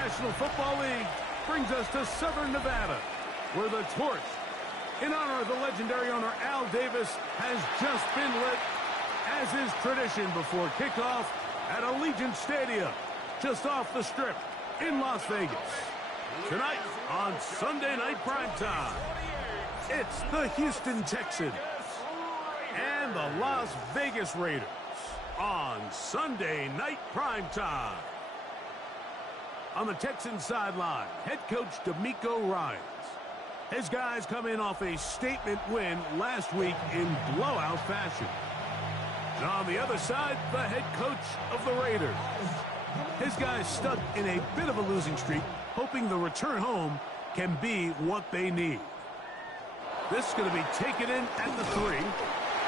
National Football League brings us to Southern Nevada, where the torch, in honor of the legendary owner Al Davis, has just been lit, as is tradition before kickoff at Allegiant Stadium, just off the Strip in Las Vegas. Tonight on Sunday Night Primetime, it's the Houston Texans and the Las Vegas Raiders on Sunday Night Primetime. On the Texans sideline, head coach DeMeco Ryans. His guys come in off a statement win last week in blowout fashion. And on the other side, the head coach of the Raiders. His guys stuck in a bit of a losing streak, hoping the return home can be what they need. This is going to be taken in at the 3.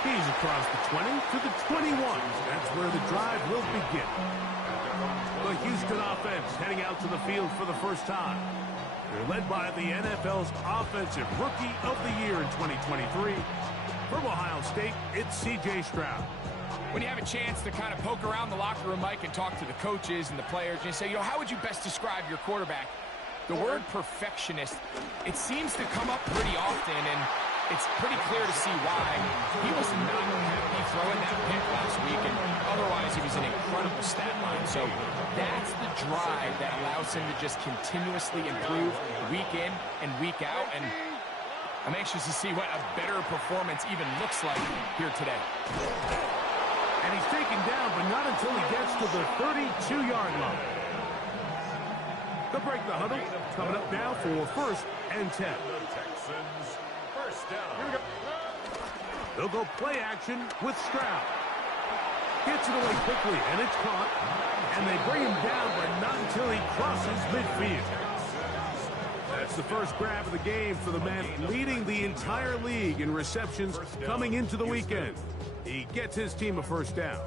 He's across the 20 to the 21. That's where the drive will begin. The Houston offense heading out to the field for the first time. They're led by the NFL's Offensive Rookie of the Year in 2023. From Ohio State, it's C.J. Stroud. When you have a chance to kind of poke around the locker room, Mike, and talk to the coaches and the players, and you say, how would you best describe your quarterback? The word perfectionist, it seems to come up pretty often, and it's pretty clear to see why. He was not happy throwing that pick last week, and otherwise he was an incredible stat line. So that's the drive that allows him to just continuously improve week in and week out, and I'm anxious to see what a better performance even looks like here today. And he's taken down, but not until he gets to the 32-yard line. They'll break the huddle. Coming up now for 1st and 10. They'll go play action with Stroud. Gets it away quickly, and it's caught. And they bring him down, but not until he crosses midfield. That's the first grab of the game for the man leading the entire league in receptions coming into the weekend. He gets his team a first down.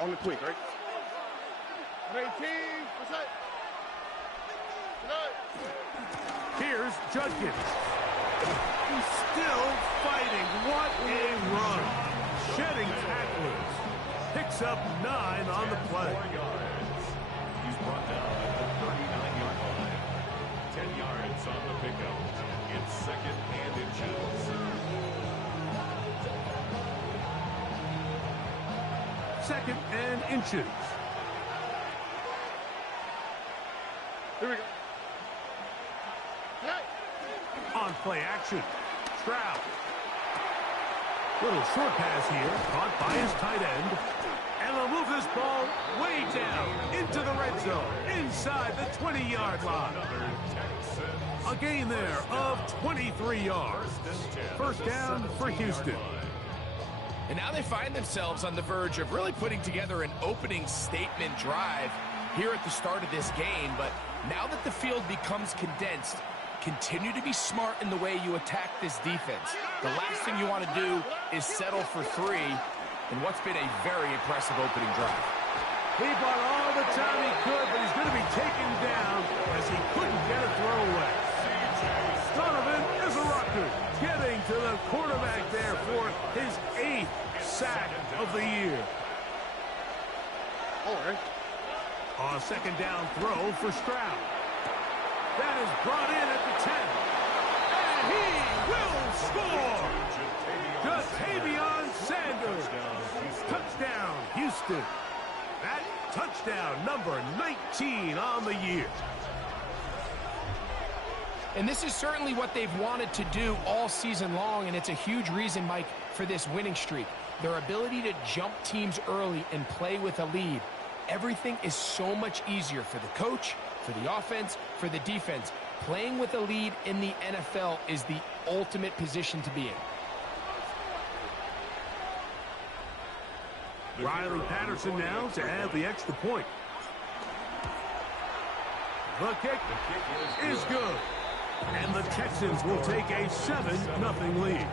On the quick, right? 18, what's that? Here's Judkins. He's still fighting. What a run. Shedding tacklers. Picks up 9 on the play. He's brought down at the 39-yard line. 10 yards on the pickup. It's 2nd and inches. 2nd and inches. Here we go. On play action, Stroud. Little short pass here, caught by his tight end. And they'll move this ball way down into the red zone, inside the 20-yard line. A gain there of 23 yards. First down for Houston. And now they find themselves on the verge of really putting together an opening statement drive here at the start of this game. But now that the field becomes condensed, continue to be smart in the way you attack this defense. The last thing you want to do is settle for 3 in what's been a very impressive opening drive. He bought all the time he could, but he's going to be taken down as he couldn't get a throw away. Donovan is a Rucker, getting to the quarterback there for his 8th sack of the year. All right. On a 2nd down throw for Stroud. That is brought in at the 10. And he will score! Jatavion Sanders. Touchdown, Houston. That touchdown number 19 on the year. And this is certainly what they've wanted to do all season long, and it's a huge reason, Mike, for this winning streak. Their ability to jump teams early and play with a lead. Everything is so much easier for the coach, for the offense, for the defense. Playing with a lead in the NFL is the ultimate position to be in. Riley Patterson now to add the extra point. The kick is good. And the Texans will take a 7-0 lead.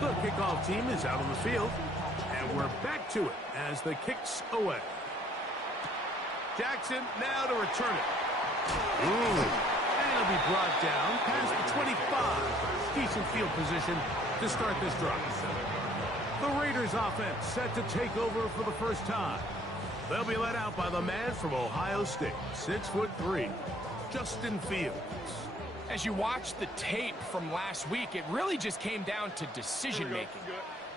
The kickoff team is out on the field. And we're back to it as the kick's away. Jackson now to return it. Ooh. And it'll be brought down past the 25. Decent field position to start this drive. The Raiders offense set to take over for the first time. They'll be led out by the man from Ohio State, 6'3", Justin Fields. As you watch the tape from last week, it really just came down to decision-making.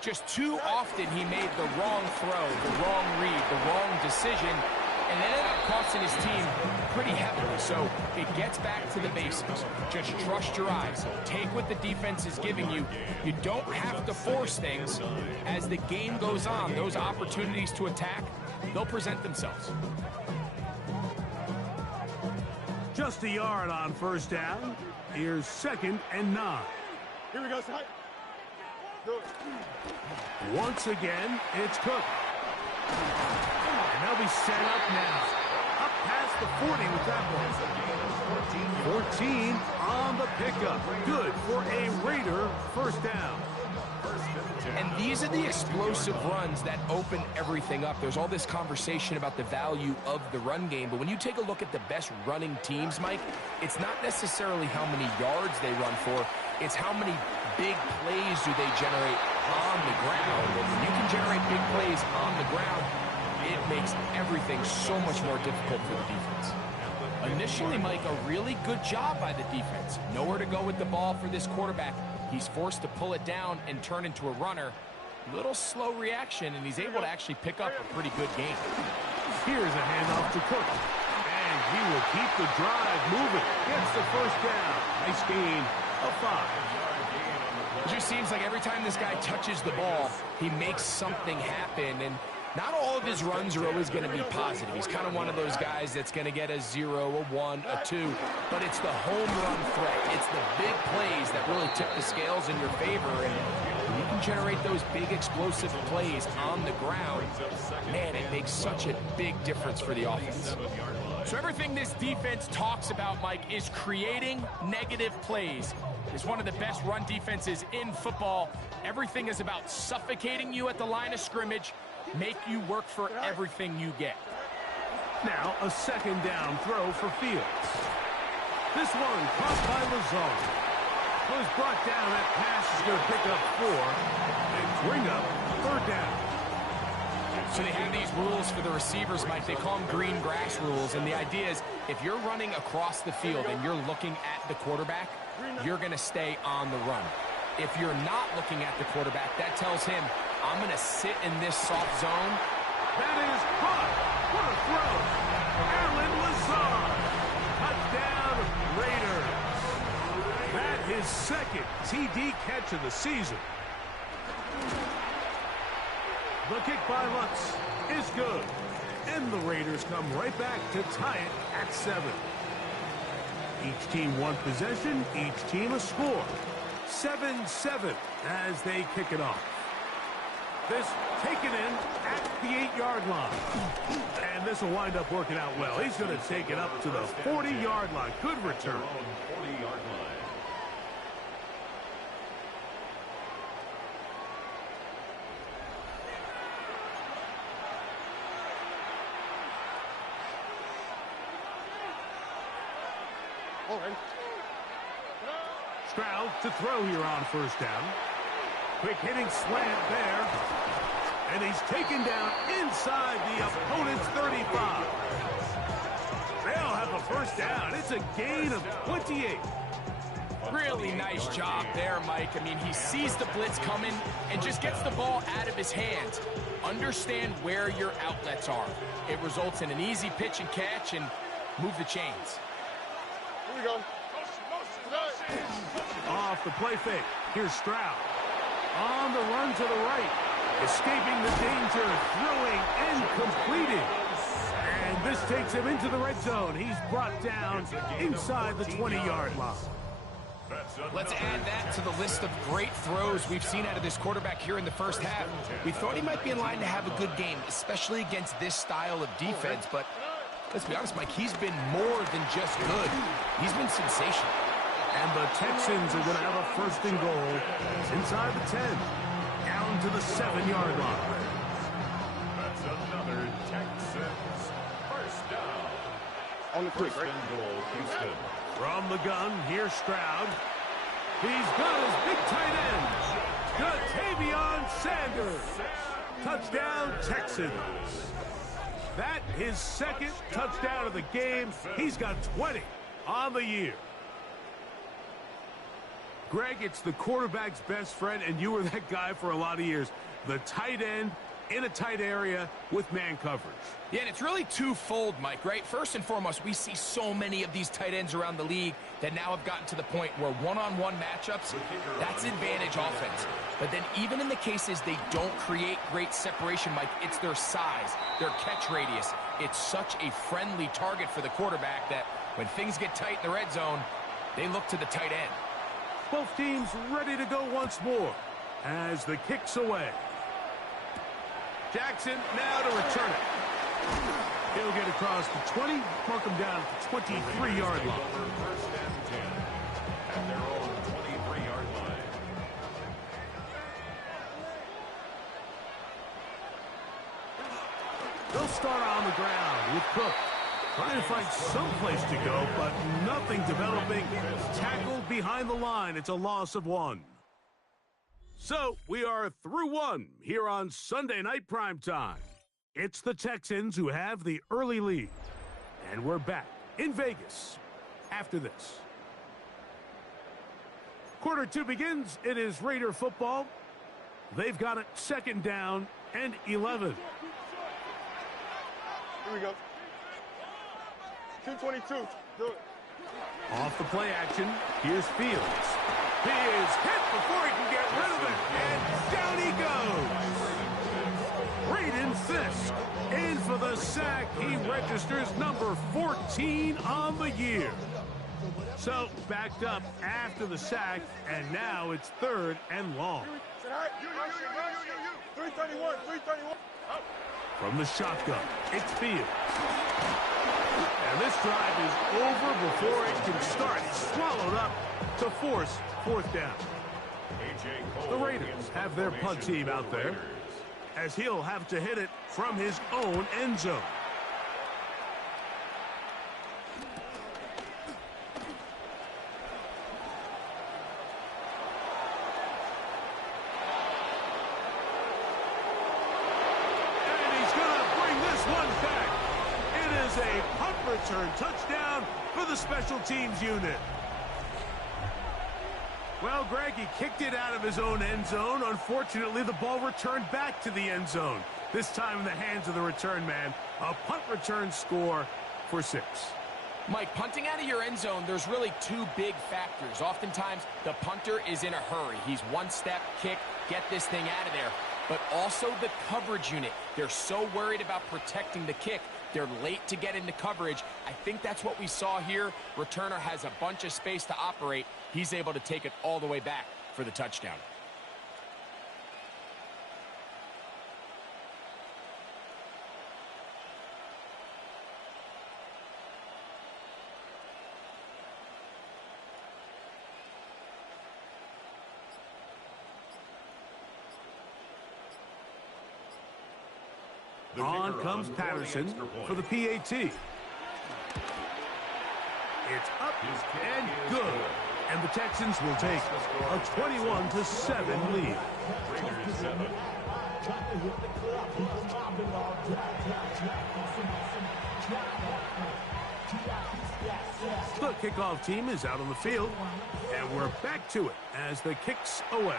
Just too often he made the wrong throw, the wrong read, the wrong decision, and it ended up costing his team pretty heavily. So it gets back to the basics. Just trust your eyes. Take what the defense is giving you. You don't have to force things. As the game goes on, those opportunities to attack, they'll present themselves. Just a yard on first down. Here's 2nd and 9. Here we go, Ty. Once again, it's Cook. And they'll be set up now. Up past the 40 with that one. 14 on the pickup. Good for a Raider first down. And these are the explosive runs that open everything up. There's all this conversation about the value of the run game, but when you take a look at the best running teams, Mike, it's not necessarily how many yards they run for, it's how many big plays do they generate on the ground. And when you can generate big plays on the ground, it makes everything so much more difficult for the defense. Initially, Mike, a really good job by the defense. Nowhere to go with the ball for this quarterback. He's forced to pull it down and turn into a runner. Little slow reaction, and he's able to actually pick up a pretty good game. Here's a handoff to Cook. And he will keep the drive moving. Gets the first down. Nice gain of 5. It just seems like every time this guy touches the ball, he makes something happen. And not all of his runs are always going to be positive. He's kind of one of those guys that's going to get a 0, a 1, a 2. But it's the home run threat. It's the big plays that really tip the scales in your favor. And when you can generate those big explosive plays on the ground, man, it makes such a big difference for the offense. So everything this defense talks about, Mike, is creating negative plays. It's one of the best run defenses in football. Everything is about suffocating you at the line of scrimmage, make you work for everything you get. Now a 2nd down throw for Fields. This one caught by Lazard. Was brought down. That pass is going to pick up 4 and bring up 3rd down. So they have these rules for the receivers, Mike. They call them green grass rules. And the idea is if you're running across the field and you're looking at the quarterback, you're going to stay on the run. If you're not looking at the quarterback, that tells him, I'm going to sit in this soft zone. That is caught. What a throw. Allen Lazard. Touchdown, Raiders. That is 2nd TD catch of the season. The kick by Lutz is good. And the Raiders come right back to tie it at 7. Each team one possession, each team a score. 7-7 as they kick it off. This taken in at the 8-yard line. And this will wind up working out well. He's going to take it up to the 40-yard line. Good return. 40-yard line. Stroud to throw here on first down. Quick hitting slant there. And he's taken down inside the opponent's 35. They'll have the first down. It's a gain of 28. Really nice job there, Mike. I mean, he sees the blitz coming and just gets the ball out of his hands. Understand where your outlets are. It results in an easy pitch and catch and move the chains. Here we go. Off the play fake. Here's Stroud. On the run to the right. Escaping the danger. Throwing and completing. And this takes him into the red zone. He's brought down inside the 20-yard line. Let's add that to the list of great throws we've seen out of this quarterback here in the first half. We thought he might be in line to have a good game, especially against this style of defense. But let's be honest, Mike, he's been more than just good. He's been sensational. And the Texans are going to have a first and goal inside the 10. Down to the 7-yard line. That's another Texans first down. On the quick, First right? and goal, Houston. From the gun, here's Stroud. He's got his big tight end, Jatavion Sanders. Touchdown, Texans. That his second touchdown of the game. He's got 20 on the year. Greg, it's the quarterback's best friend, and you were that guy for a lot of years. The tight end in a tight area with man coverage. Yeah, and it's really twofold, Mike, right? First and foremost, we see so many of these tight ends around the league that now have gotten to the point where one-on-one matchups, that's advantage offense. But then even in the cases they don't create great separation, Mike, it's their size, their catch radius. It's such a friendly target for the quarterback that when things get tight in the red zone, they look to the tight end. Both teams ready to go once more as the kick's away. Jackson now to return it. He'll get across the 20, mark him down at the 23-yard line. First and 10 at their own 23-yard line. They'll start on the ground with Cook. Trying to find some place to go, but nothing developing. Tackled behind the line. It's a loss of 1. So, we are through 1 here on Sunday Night Primetime. It's the Texans who have the early lead. And we're back in Vegas after this. Quarter 2 begins. It is Raider football. They've got it second down and 11. Here we go. 222. Do it. Off the play action, here's Fields. He is hit before he can get rid of it, and down he goes. Braden Fisk in for the sack. He registers number 14 on the year. So backed up after the sack, and now it's third and long. 331. From the shotgun, it's Fields. And this drive is over before it can start. It's swallowed up to force fourth down. The Raiders have their punt team out there, as he'll have to hit it from his own end zone. And he's going to bring this one back. It is a punt return touchdown for the special teams unit. Well, Greg, he kicked it out of his own end zone. Unfortunately, the ball returned back to the end zone. This time in the hands of the return man. A punt return score for 6. Mike, punting out of your end zone, there's really 2 big factors. Oftentimes, the punter is in a hurry. He's one step, kick, get this thing out of there. But also the coverage unit. They're so worried about protecting the kick. They're late to get into coverage. I think that's what we saw here. Returner has a bunch of space to operate. He's able to take it all the way back for the touchdown. On comes Patterson for the PAT. It's up and good. And the Texans will take a 21-7 lead. Raiders 7. The kickoff team is out on the field, and we're back to it as the kick's away.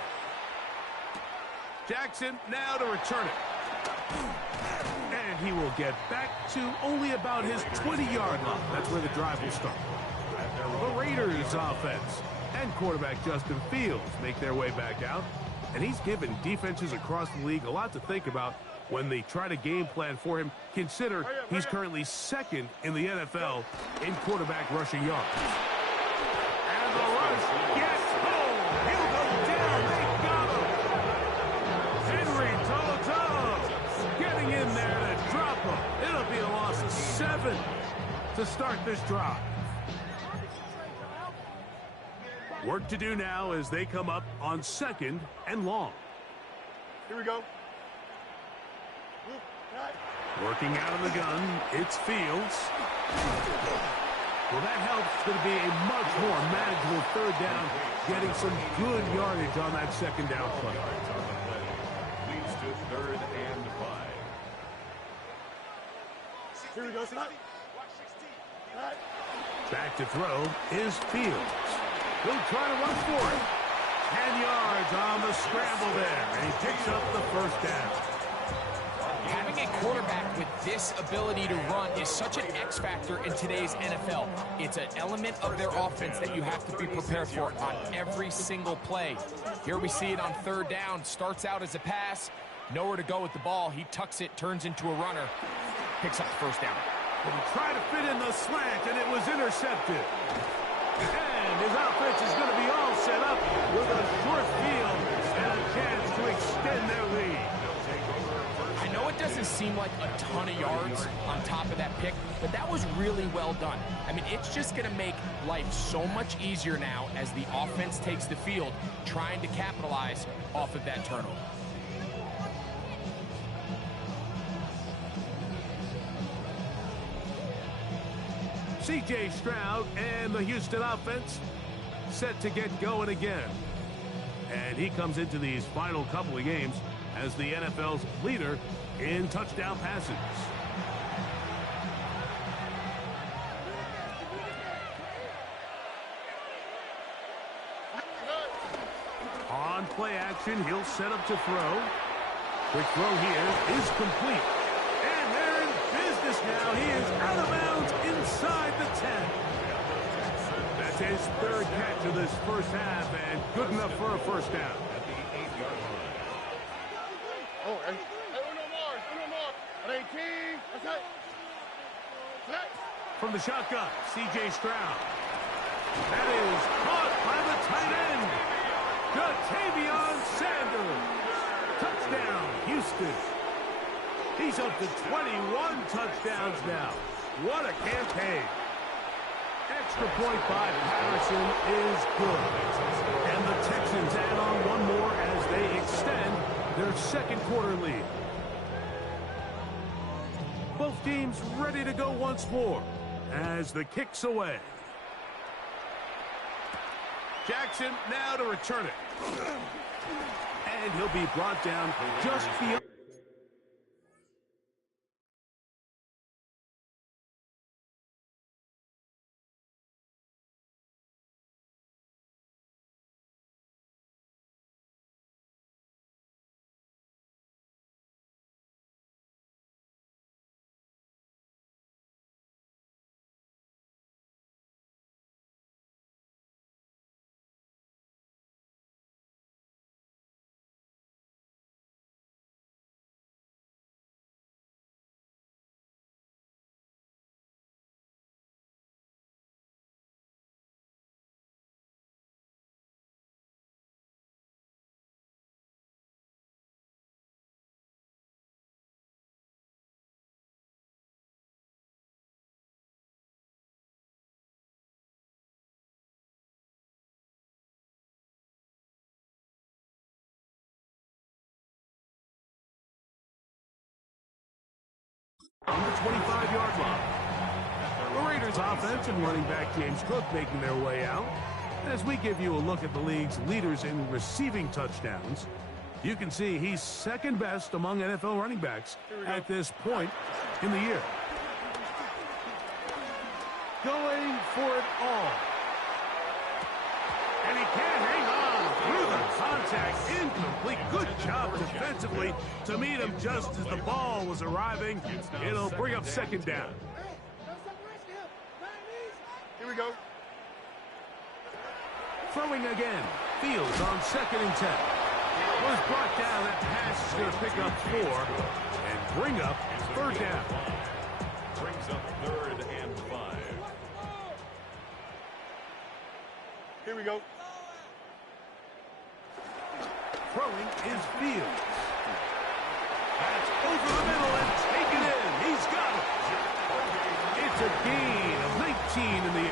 Jackson now to return it. And he will get back to only about his 20-yard line. That's where the drive will start. The Raiders offense and quarterback Justin Fields make their way back out. And he's given defenses across the league a lot to think about when they try to game plan for him. Consider he's currently second in the NFL in quarterback rushing yards. And the rush gets home. He'll go down. They got him. Henry toe-to-toe getting in there to drop him. It'll be a loss of 7 to start this drive. Work to do now as they come up on 2nd and long. Here we go. Working out of the gun, it's Fields. Well, that helps. It's going to be a much more manageable third down, getting some good yardage on that second down play. Leads to 3rd and 5. Here we go, Scott. Back to throw is Fields. He'll try to run for it. 10 yards on the scramble there, and he picks up the first down. Having a quarterback with this ability to run is such an X factor in today's NFL. It's an element of their offense that you have to be prepared for on every single play. Here we see it on 3rd down. Starts out as a pass. Nowhere to go with the ball. He tucks it, turns into a runner. Picks up the first down. And he tried to fit in the slant, and it was intercepted. And his offense is going to be all set up with a short field and a chance to extend their lead. I know it doesn't seem like a ton of yards on top of that pick, but that was really well done. I mean, it's just going to make life so much easier now as the offense takes the field, trying to capitalize off of that turnover. C.J. Stroud and the Houston offense set to get going again. And he comes into these final couple of games as the NFL's leader in touchdown passes. On play action, he'll set up to throw. Quick throw here is complete. And they're in business now. He is out of bounds inside the 10. That's his 3rd catch of this first half, and good enough for a first down. At the 8-yard line. Oh, hey, uno more. 18. Okay. From the shotgun, C.J. Stroud. That is caught by the tight end, Ja'Tavion Sanders. Touchdown, Houston. He's up to 21 touchdowns now. What a campaign. Extra point by Patterson is good. And the Texans add on one more as they extend their second quarter lead. Both teams ready to go once more as the kick's away. Jackson now to return it. And he'll be brought down just beyond. On the 25-yard line. The Raiders offense and running back James Cook making their way out. As we give you a look at the league's leaders in receiving touchdowns, you can see he's second best among NFL running backs at this point in the year. Going for it all. And he can't hang on through the contact. Incomplete. Good job defensively to meet him just as the ball was arriving. It'll bring up second down. Here we go. Throwing again. Fields on 2nd and 10. Was brought down. That pass is going to pick up 4 and bring up 3rd down. Brings up 3rd and 5. Here we go. Throwing is Fields. That's over the middle and taken in. He's got it. It's a gain of 19 in the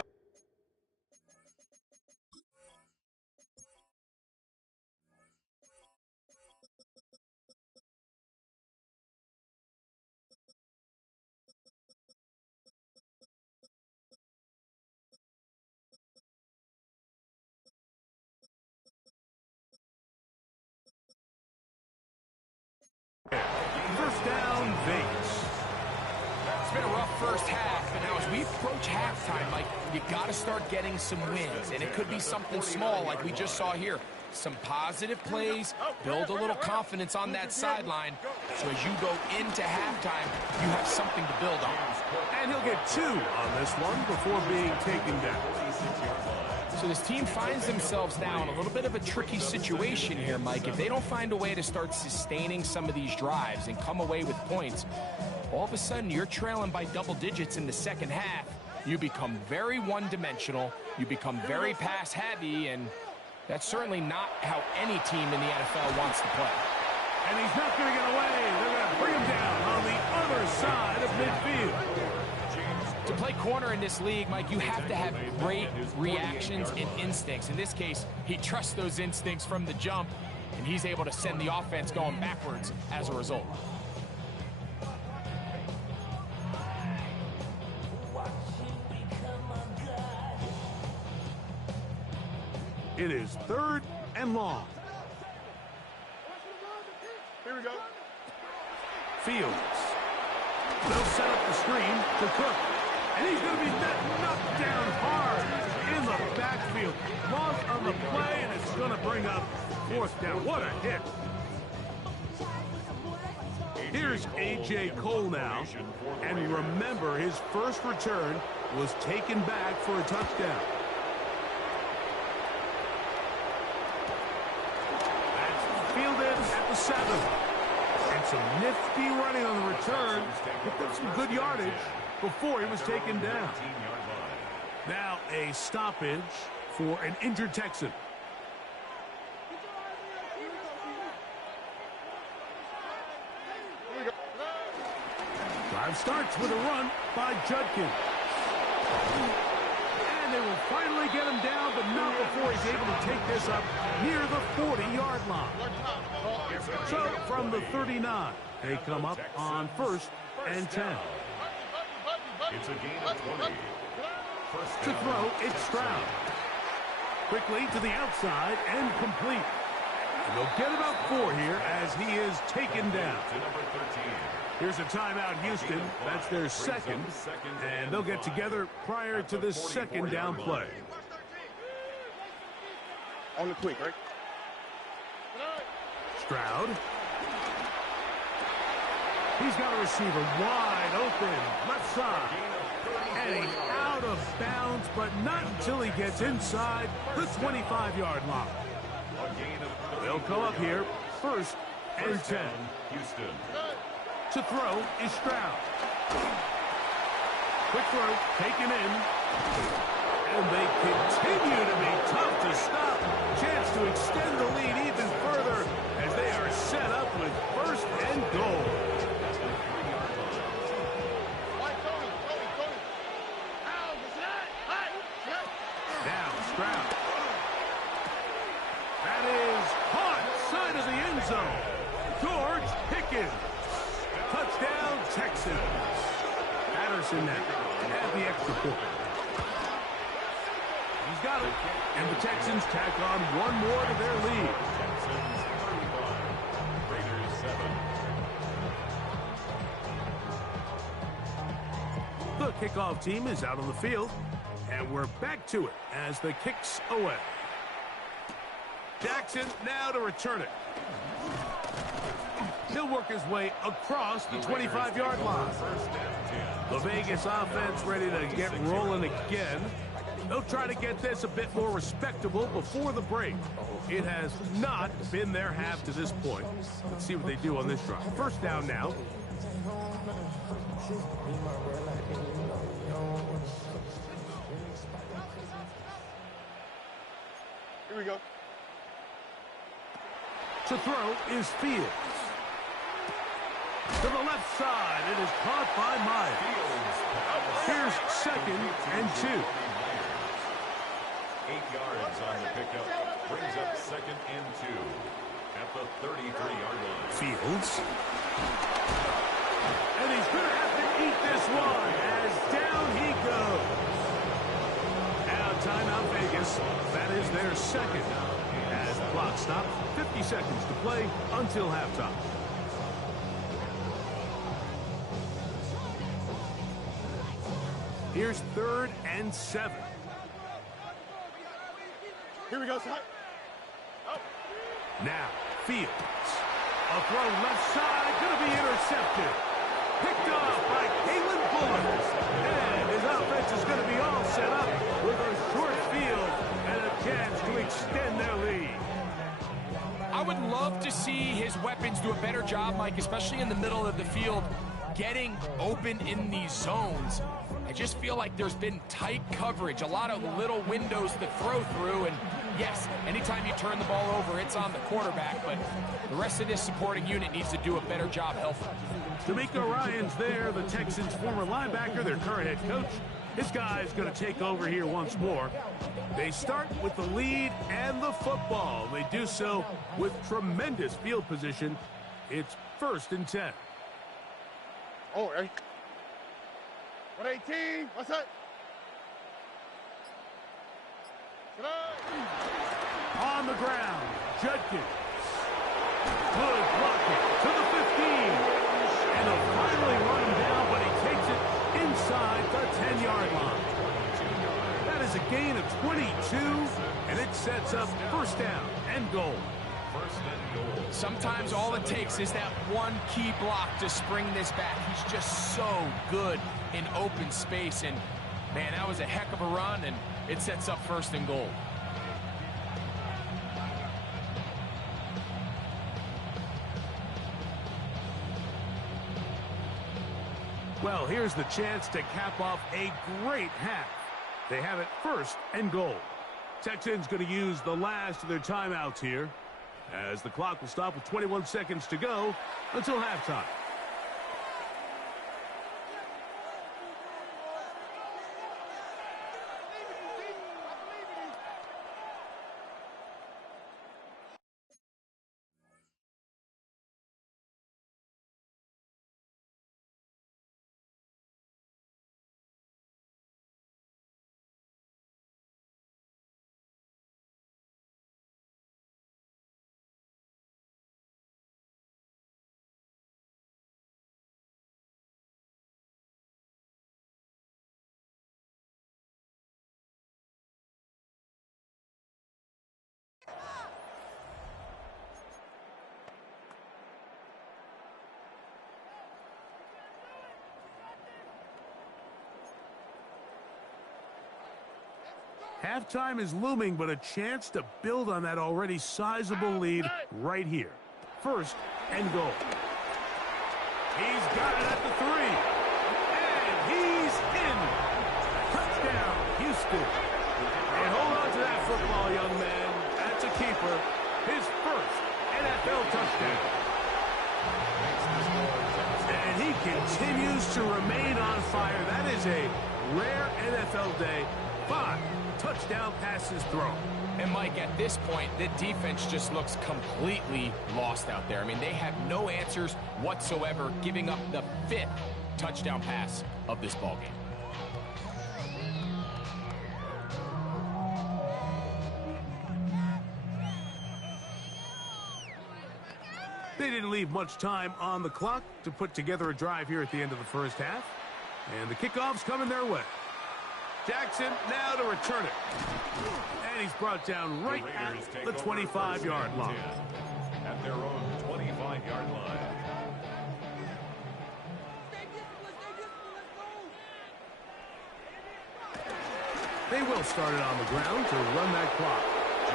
first half, and now as we approach halftime, Mike, you got to start getting some wins, and it could be something small like we just saw here. Some positive plays, build a little confidence on that sideline, so as you go into halftime, you have something to build on. And he'll get 2 on this one before being taken down. So this team finds themselves now in a little bit of a tricky situation here, Mike. If they don't find a way to start sustaining some of these drives and come away with points, all of a sudden you're trailing by double digits in the second half. You become very one-dimensional, you become very pass-heavy, and that's certainly not how any team in the NFL wants to play. And he's not going to get away. They're going to bring him down on the other side of midfield. To play corner in this league, Mike, you have to have great reactions and instincts. In this case, he trusts those instincts from the jump, and he's able to send the offense going backwards as a result. It is 3rd and long. Here we go. Fields. They'll set up the screen to Cook. And he's going to be knocked down hard in the backfield. Loss on the play, and it's going to bring up 4th down. What a hit. Here's A.J. Cole now. And remember, his first return was taken back for a touchdown. That's fielded at the 7. And some nifty running on the return. Picked up some good yardage before he was taken down. Now a stoppage for an injured Texan. Drive starts with a run by Judkins. And they will finally get him down, but not before he's able to take this up near the 40-yard line. So from the 39, they come up on 1st and 10. It's a gain of 20. To throw, it's Stroud. Quickly to the outside and complete. And they'll get about 4 here as he is taken down. To number 13. Here's a timeout, Houston. That's their second. And they'll get together prior to this 2nd down play. On the quick, right? Stroud. He's got a receiver wide open, left side. And he's out of bounds, but not until he gets inside the 25-yard line. They'll come up here, 1st and 10. Houston. To throw is Stroud. Quick throw, taken in. And they continue to be tough to stop. Chance to extend the lead even further as they are set up with 1st and goal. Now Stroud. That is caught side of the end zone. George Pickens. Touchdown, Texans. Patterson now at the extra point. He's got it. And the Texans tack on 1 more to their lead. Texans 35. Raiders 7. The kickoff team is out on the field. And we're back to it as the kick's away. Jackson now to return it. He'll work his way across the 25-yard line. The Vegas offense ready to get rolling again. They'll try to get this a bit more respectable before the break. It has not been their half to this point. Let's see what they do on this drive. 1st down now. Here we go. To throw is Fields. To the left side, it is caught by Myers. Here's 2nd and 2. 8 yards on the pickup. Brings up 2nd and 2 at the 33-yard line. Fields. And he's going to have to eat this one as down he goes. Now timeout Vegas. That is their 2nd. As the clock stops, 50 seconds to play until halftime. Here's 3rd and 7. Here we go, son. Oh. Now, Fields. A throw left side, going to be intercepted. Picked off by Kalen Bullard. And his offense is going to be all set up with a short field and a chance to extend their lead. I would love to see his weapons do a better job, Mike, especially in the middle of the field, getting open in these zones. I just feel like there's been tight coverage, a lot of little windows to throw through, and yes, anytime you turn the ball over, it's on the quarterback, but the rest of this supporting unit needs to do a better job helping. D'Amico Ryans there, the Texans' former linebacker, their current head coach. This guy's going to take over here once more. They start with the lead and the football. They do so with tremendous field position. It's 1st and 10. Oh, right. 118. What's that? On the ground, Judkins. Good blocking to the 15. And they'll finally run him down, but he takes it inside the 10-yard line. That is a gain of 22, and it sets up 1st down and goal. Sometimes all it takes is that one key block to spring this back. He's just so good in open space, and man, that was a heck of a run, and it sets up 1st and goal. Well, here's the chance to cap off a great half. They have it 1st and goal. Texans going to use the last of their timeouts here, as the clock will stop with 21 seconds to go until halftime. Halftime is looming, but a chance to build on that already sizable lead right here. 1st and goal. He's got it at the 3. And he's in. Touchdown, Houston. And hold on to that football, young man. That's a keeper. His 1st NFL touchdown. And he continues to remain on fire. That is a rare NFL day. 5 touchdown passes thrown. And Mike, at this point, the defense just looks completely lost out there. I mean, they have no answers whatsoever, giving up the 5th touchdown pass of this ballgame. They didn't leave much time on the clock to put together a drive here at the end of the 1st half. And the kickoff's coming their way. Jackson now to return it. And he's brought down right at the 25-yard line. At their own 25-yard line. They will start it on the ground to run that clock.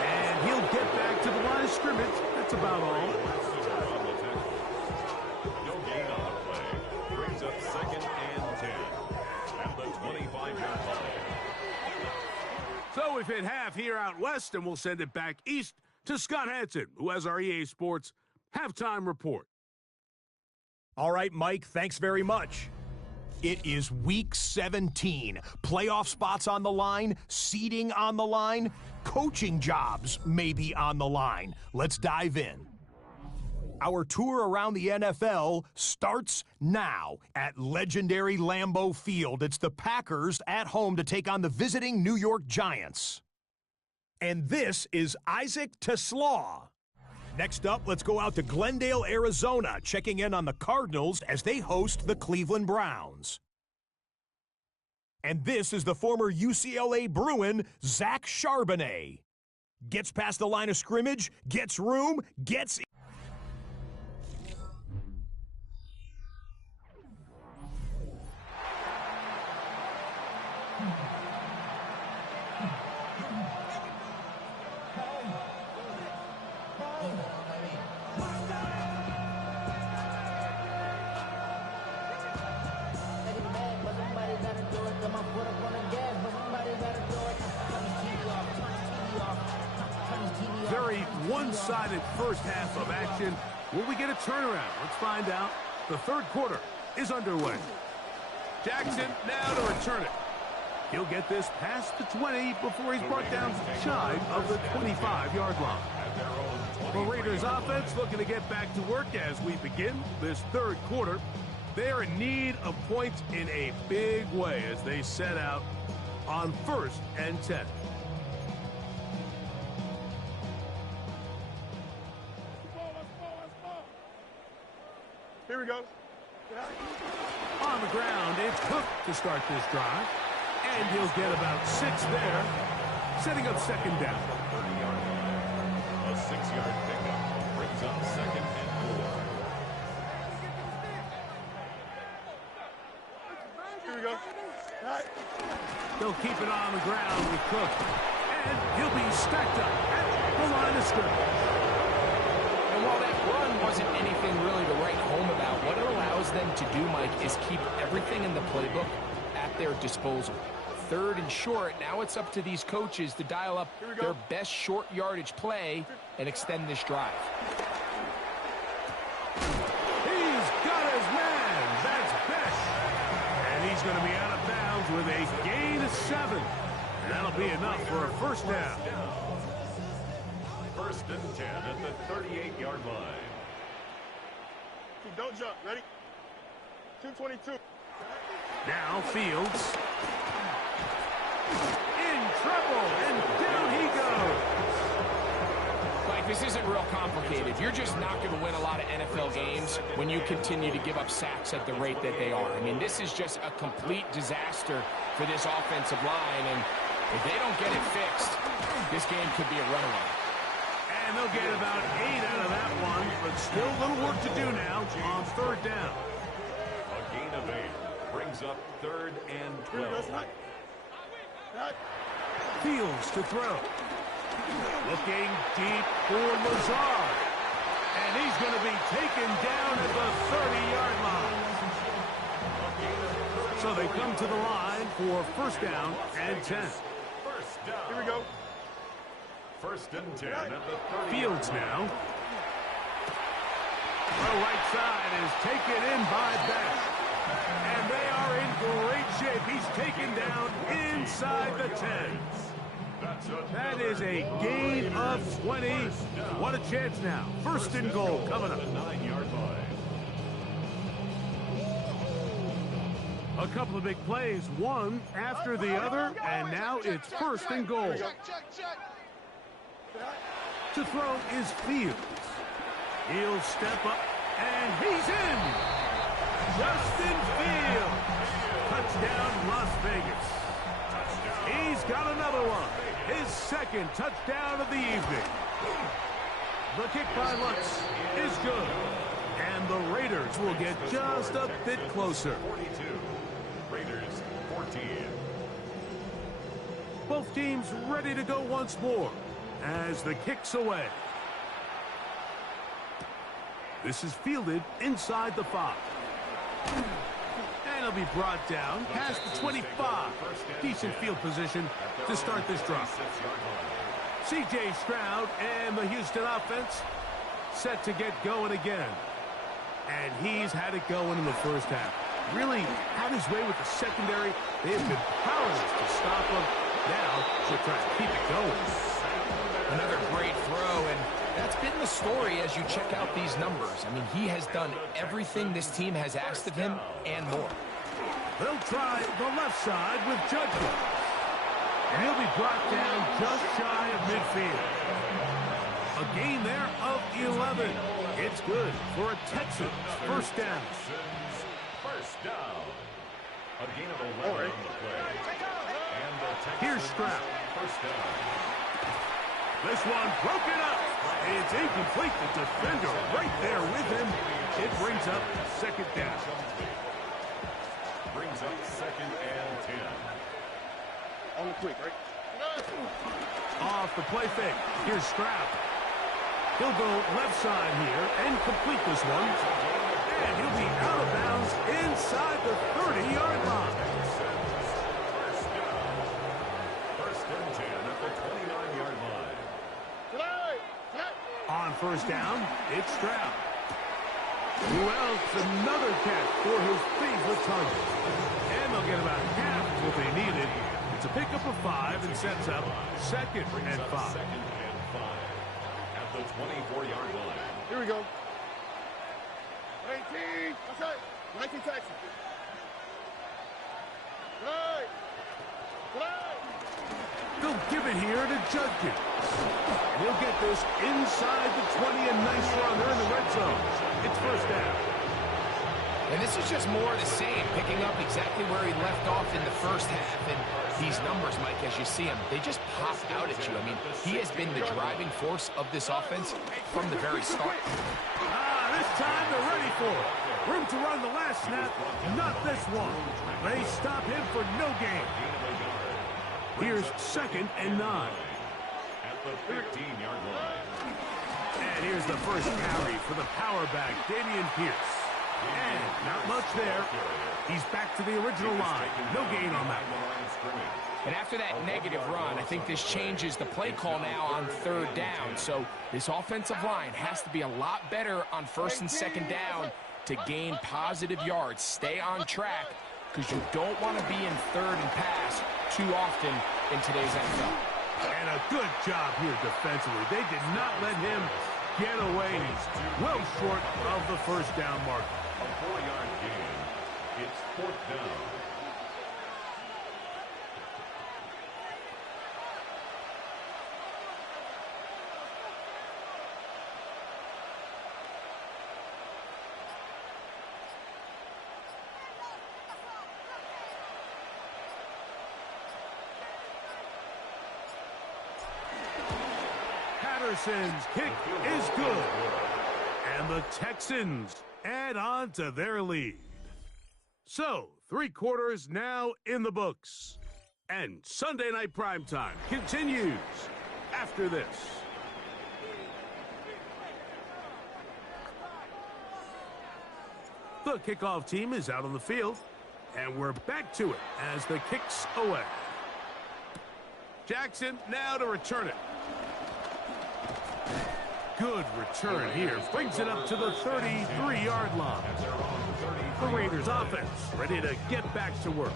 And he'll get back to the line of scrimmage. That's about all. No gain on the play. Brings up 2nd and 10. At the 25-yard line. So we've hit half here out west, and we'll send it back east to Scott Hansen, who has our EA Sports halftime report. All right, Mike, thanks very much. It is Week 17. Playoff spots on the line, seeding on the line, coaching jobs may be on the line. Let's dive in. Our tour around the NFL starts now at legendary Lambeau Field. It's the Packers at home to take on the visiting New York Giants. And this is Isaac Teslaw. Next up, let's go out to Glendale, Arizona, checking in on the Cardinals as they host the Cleveland Browns. And this is the former UCLA Bruin, Zach Charbonnet. Gets past the line of scrimmage, gets room, gets... Very one-sided first half of action. Will we get a turnaround? Let's find out. The third quarter is underway. Jackson now to return it. He'll get this past the 20 before he's brought down shy of the 25-yard line. The Raiders offense looking to get back to work as we begin this third quarter. They are in need of points in a big way as they set out on 1st and 10. Here we go. On the ground, it's Cook to start this drive. And he'll get about 6 there, setting up second down. 30-yard line. A 6-yard pickup brings up 2nd and 4. Here we go. They'll keep it on the ground with Cook. And he'll be stacked up at the line of scrimmage. And while that run wasn't anything really to write home about, what it allows them to do, Mike, is keep everything in the playbook at their disposal. 3rd and short, now it's up to these coaches to dial up their best short yardage play and extend this drive. He's got his man. That's Besh. And he's going to be out of bounds with a gain of 7. And that'll be enough for a first down. 1st and 10 at the 38-yard line. Don't jump. Ready? 222. Now Fields. In trouble, and down he goes. Like, this isn't real complicated. You're just not going to win a lot of NFL games when you continue to give up sacks at the rate that they are. I mean, this is just a complete disaster for this offensive line, and if they don't get it fixed, this game could be a runaway. And they'll get about 8 out of that one, but still a little work to do now on 3rd down. A gain of 8 brings up 3rd and 12. Fields to throw. Looking deep for Lazard. And he's going to be taken down at the 30-yard line. So they come to the line for 1st down and 10. First down. Here we go. 1st and 10 at the 30. Fields now. The right side is taken in by Besh. And they are in great shape. He's taken down inside the 10. That is a gain of 20. What a chance now. 1st and goal coming up. 9-yard line. A couple of big plays, one after the other, and now it's 1st and goal. To throw is Fields. He'll step up, and he's in. Justin Fields. Touchdown, Las Vegas. He's got another one. His 2nd touchdown of the evening. The kick by Lutz is good. And the Raiders will get just a bit closer. 42. Raiders 14. Both teams ready to go once more as the kick's away. This is fielded inside the 5. And he'll be brought down past the 25. Decent field position to start this drive. C.J. Stroud and the Houston offense set to get going again. And he's had it going in the first half. Really had his way with the secondary. They have been powerless to stop him. Now she'll try to keep it going. Another great throw, and that's been the story as you check out these numbers. I mean, he has done everything this team has asked of him and more. They'll try the left side with Judkins. And he'll be brought down just shy of midfield. A gain there of 11. It's good for a Texans 1st down. First down. A A gain of 11 on the play. And the Texans Here's Stroud. first down. This one broken up. It's incomplete. The defender right there with him. It brings up second down. Brings up second and 10. On the quick, right? Off the play fake. Here's Stroud. He'll go left side here and complete this one. And he'll be out of bounds inside the 30-yard line. First and 10 at the 29-yard line. On first down, it's Stroud. Well, it's another catch for his favorite target. And they'll get about half what they needed. It's a pickup of 5 and sets up second and 5. Second and 5 at the 24-yard line. Here we go. 19. Outside. 19 Texans. Right. Right. They'll give it here to Judkins. And he'll get this inside the 20, a nice run. They're in the red zone. It's first down. And this is just more of the same, picking up exactly where he left off in the first half. And these numbers, Mike, as you see them, they just pop out at you. I mean, he has been the driving force of this offense from the very start. This time they're ready for it. Room to run the last snap, not this one. They stop him for no gain. Here's second and 9. At the 15-yard line. And here's the first carry for the power back, Dameon Pierce. And not much there. He's back to the original line. No gain on that one. And after that negative run, I think this changes the play call now on third down. So this offensive line has to be a lot better on first and second down to gain positive yards. Stay on track because you don't want to be in third and pass too often in today's NFL. And a good job here defensively. They did not let him get away. Well short of the first down mark. A 4-yard gain. It's fourth down. Patterson's kick is good. And the Texans add on to their lead. So, 3 quarters now in the books. And Sunday Night Primetime continues after this. The kickoff team is out on the field. And we're back to it as the kick's away. Jackson now to return it. Good return here. Brings it up to the 33-yard line. The Raiders offense ready to get back to work.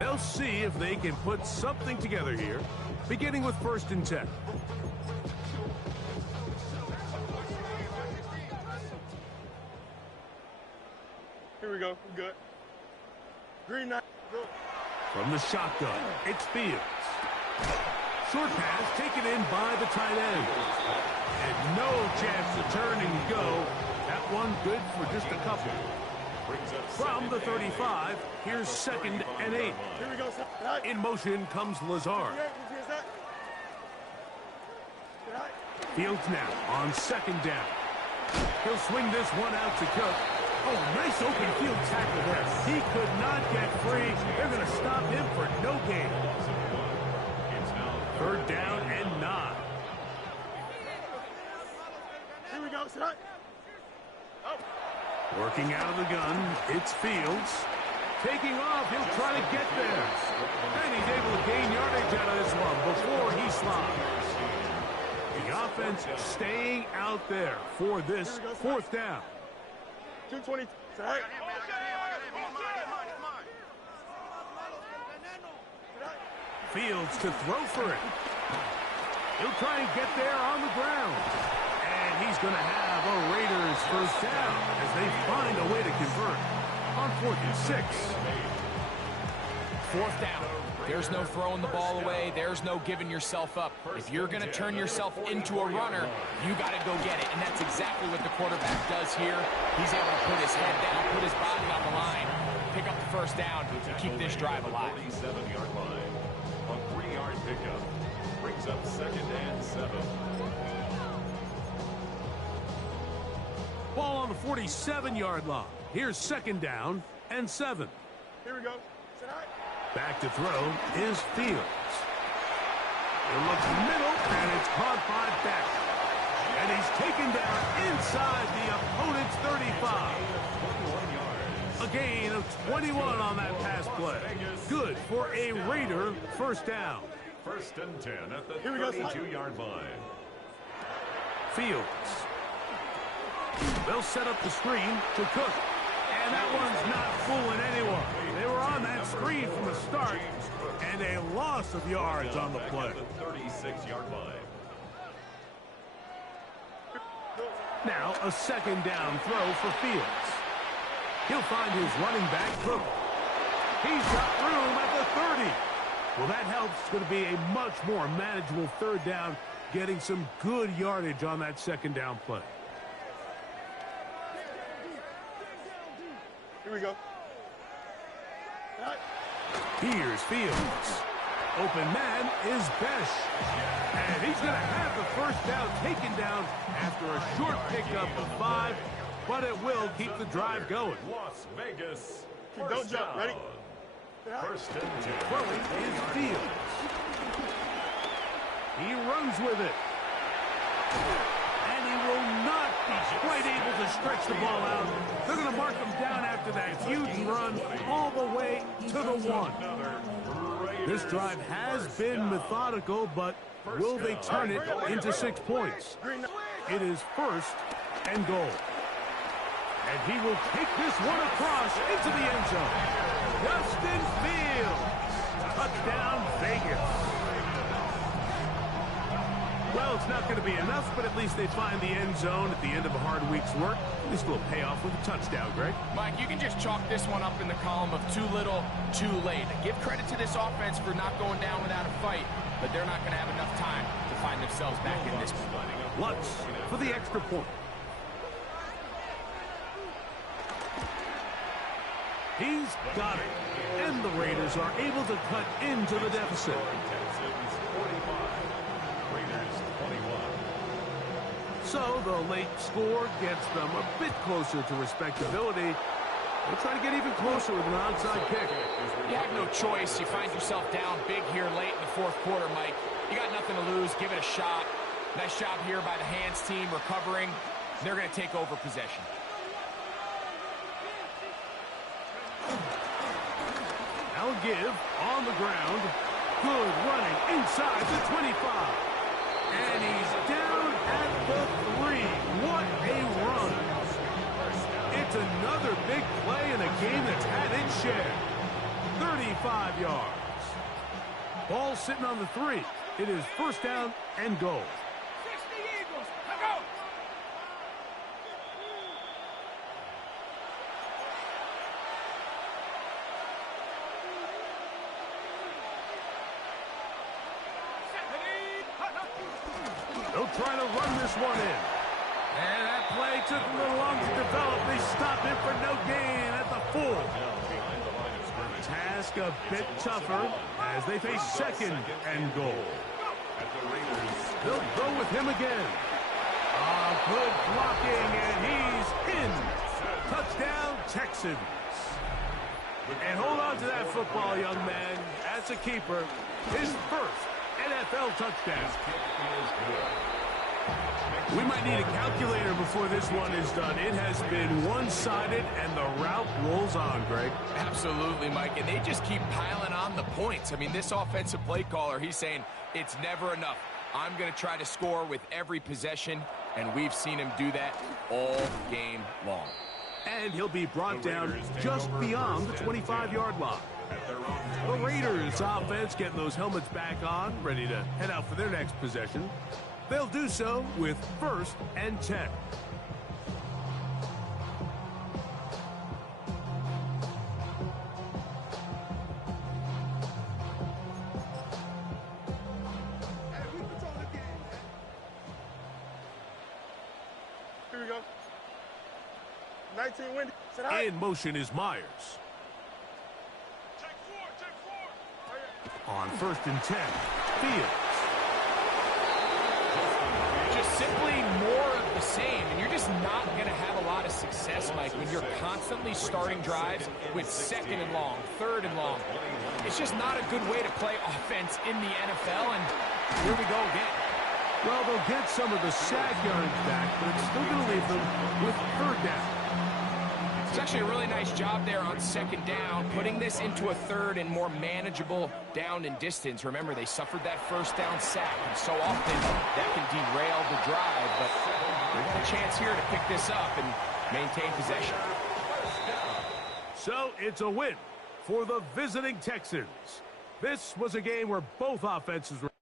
They'll see if they can put something together here, beginning with 1st and 10. Here we go. We're good. Green 9. Go. From the shotgun, it's Fields. Short pass taken in by the tight end. And no chance to turn and go. That one good for just a couple. From the 35, here's 2nd and 8. Here we go. In motion comes Lazard. Fields now on 2nd down. He'll swing this one out to Cook. Oh, nice open field tackle there. He could not get free. They're going to stop him for no gain. 3rd down and 9. Here we go. Set. Oh. Working out of the gun, it's Fields. Taking off, he'll try to get there. And he's able to gain yardage out of this one before he slides. The offense staying out there for this 4th down. 220. Set. Fields to throw for it. He'll try and get there on the ground. And he's going to have a Raiders 1st down as they find a way to convert on 4th and 6. 4th down. There's no throwing the ball away. There's no giving yourself up. If you're going to turn yourself into a runner, you got to go get it. And that's exactly what the quarterback does here. He's able to put his head down, put his body on the line, pick up the 1st down to keep this drive alive. 47-yard line. A 3-yard pickup. Brings up 2nd and 7. Ball on the 47-yard line. Here's 2nd down and 7. Here we go. Set. Back to throw is Fields. It looks middle, and it's caught by Beck. And he's taken down inside the opponent's 35. A gain of 21 on that pass play. Good for a Raider 1st down. 1st and 10 at the 32-yard line. Fields. They'll set up the screen to Cook. And that one's not fooling anyone. They were on that screen from the start, and a loss of yards on the play. 36-yard line. Now a 2nd down throw for Fields. He'll find his running back, Cook. He's got room at the 30. Well, that helps. It's going to be a much more manageable 3rd down, getting some good yardage on that 2nd down play. Here we go. Here's Fields. Open man is Besh. And he's going to have the 1st down taken down after a short pickup of 5, but it will keep the drive going. Las Vegas. Don't jump. Ready? 1st and 10. Throwing is Fields. He runs with it. And he will not be quite able to stretch the ball out. They're going to mark him down after that huge run all the way to the 1. This drive has been methodical, but will they turn it into 6 points? It is 1st and goal. And he will take this one across into the end zone. Justin Fields. Touchdown, Vegas. Well, it's not going to be enough, but at least they find the end zone at the end of a hard week's work. This will pay off with a touchdown, Greg. Mike, you can just chalk this one up in the column of too little, too late. Give credit to this offense for not going down without a fight, but they're not going to have enough time to find themselves back in this one. Lutz for the extra point. He's got it. And the Raiders are able to cut into the deficit. Texans 45. Raiders 21. So the late score gets them a bit closer to respectability. They'll try to get even closer with an onside kick. You have no choice. You find yourself down big here late in the 4th quarter, Mike. You got nothing to lose. Give it a shot. Nice job here by the hands team recovering. They're going to take over possession. Now give on the ground. Good running inside the 25. And he's down at the 3. What a run. It's another big play in a game that's had its share. 25 yards. Ball sitting on the 3. It is first down and goal. 60 Eagles. Go! They'll try to run this one in. And that play took a little long to develop. They stopped it for no gain at the 4. Task a bit tougher as they face second and goal. They'll go with him again. Good blocking, and he's in. Touchdown, Texans. And hold on to that football, young man. That's a keeper. His first NFL touchdown. We might need a calculator before this one is done. It has been one-sided, and the route rolls on, Greg. Absolutely, Mike, and they just keep piling on the points. I mean, this offensive play caller, he's saying it's never enough. I'm going to try to score with every possession, and we've seen him do that all game long. And he'll be brought down just beyond the 25-yard line. The Raiders offense getting those helmets back on, ready to head out for their next possession. They'll do so with first and 10. Here we go. 19 Wendy. In motion is Myers. Take four. On first and 10, Fields. Just simply more of the same, and you're just not going to have a lot of success, Mike, when you're constantly starting drives with second and long, third and long. It's just not a good way to play offense in the NFL, and here we go again. Well, they'll get some of the sack yards back, but it's still going to leave them with third down. It's actually a really nice job there on second down, putting this into a third and more manageable down and distance. Remember, they suffered that first down sack, and so often that can derail the drive, but they got a chance here to pick this up and maintain possession. So it's a win for the visiting Texans. This was a game where both offenses were